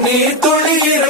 நீர் துளிகிற